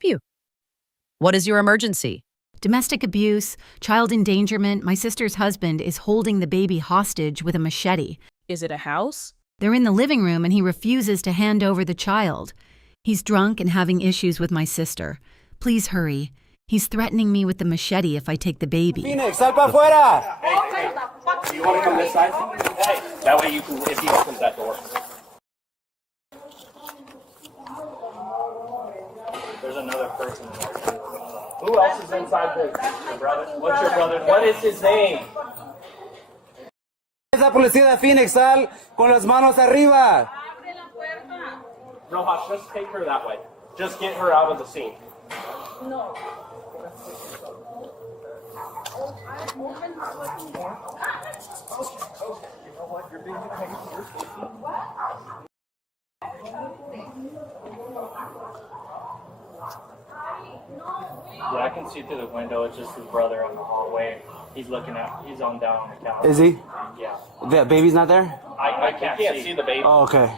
help you? What is your emergency? Domestic abuse, child endangerment. My sister's husband is holding the baby hostage with a machete. Is it a house? They're in the living room and he refuses to hand over the child. He's drunk and having issues with my sister. Please hurry. He's threatening me with the machete if I take the baby. Phoenix, sal pa afuera! Do you want to come this side? Hey, that way you can, if he opens that door. There's another person in there. Who else is inside the brother? What's your brother? What is his name? Esa policía de Phoenix, sal con las manos arriba. Rojas, just take her that way. Just get her out of the scene. No. Yeah, I can see through the window. It's just his brother in the hallway. He's looking at. He's on down on the couch. Is he? Yeah. The baby's not there? I can't see the baby. Oh, okay.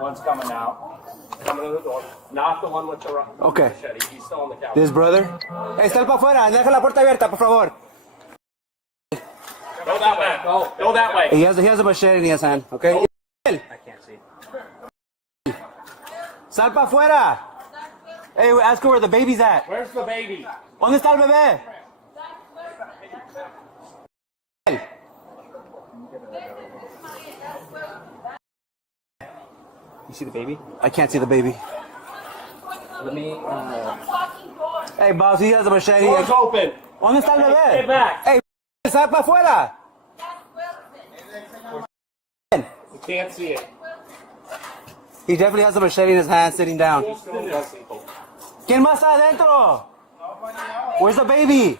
One's coming out. Coming to the door. Not the one with the Okay. machete. He's still on the couch. This brother? Hey, sal pa afuera. Deja la puerta abierta, por favor. Go that way. Go that way. He has a machete in his hand, okay? I can't see. Sal pa afuera. Hey, ask her where the baby's at. Where's the baby? ¿Dónde está el bebé? You see the baby? I can't see the baby. Let me. Hey, boss, he has a machete. Door's open. ¿Dónde está el bebé? Stay back. Hey, sal pa afuera. You can't see it. He definitely has a machete in his hand, sitting down. ¿Quién más está adentro? Where's the baby?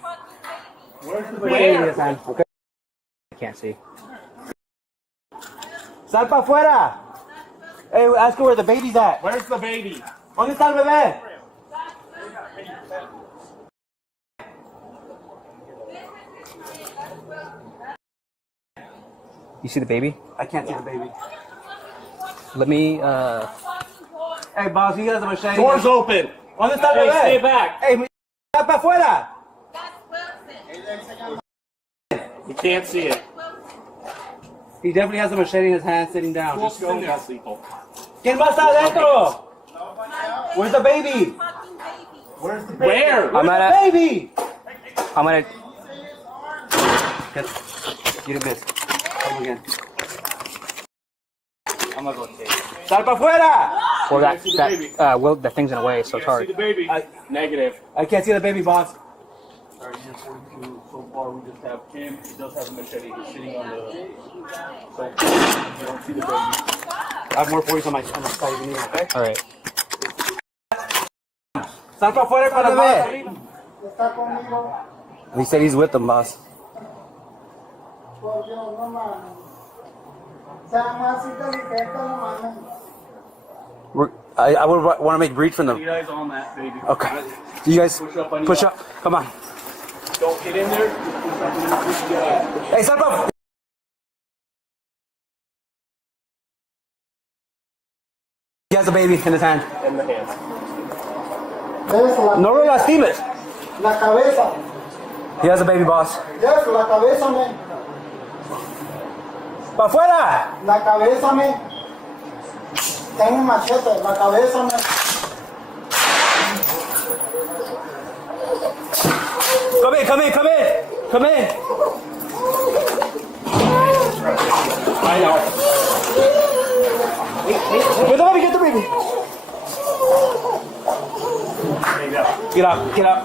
Where's the Where? Okay. I can't see. Sal pa afuera. Hey, ask her where the baby's at. Where's the baby? ¿Dónde está el bebé? You see the baby? I can't see the baby. Let me. Hey, boss, he has a machete. Door's open. ¿Dónde está el Hey, bebé? stay back. Hey, sal pa afuera. You can't see it. He definitely has a machete in his hand, sitting down. Just go now, people. ¿Quién más está adentro? Where's the baby? Where's the baby? Where? Where's the baby? I'm gonna. You did miss. Come again. I'm gonna go take it. Sal pa afuera. Well, the thing's in a way, so it's hard. See the baby? Negative. I can't see the baby, boss. Alright, unit 42. So far, we just have Kim. He does have a machete. He's sitting on the. So you don't see the baby. I have more 40s on my side if you need, okay? Alright. Sal pa afuera con el bebé. He said he's with them, boss. I would want to make breach from them. You guys on that, baby. Okay. You guys push up. Come on. Don't get in there. Hey, sal pa. He has a baby in his hand. In the hands. No lo lastimes. La cabeza. He has a baby, boss. Yes, la cabeza, man. Pa afuera. La cabeza, man. Tengo un machete, la cabeza, man. Come in. Come in. I know. Get the baby. Get up.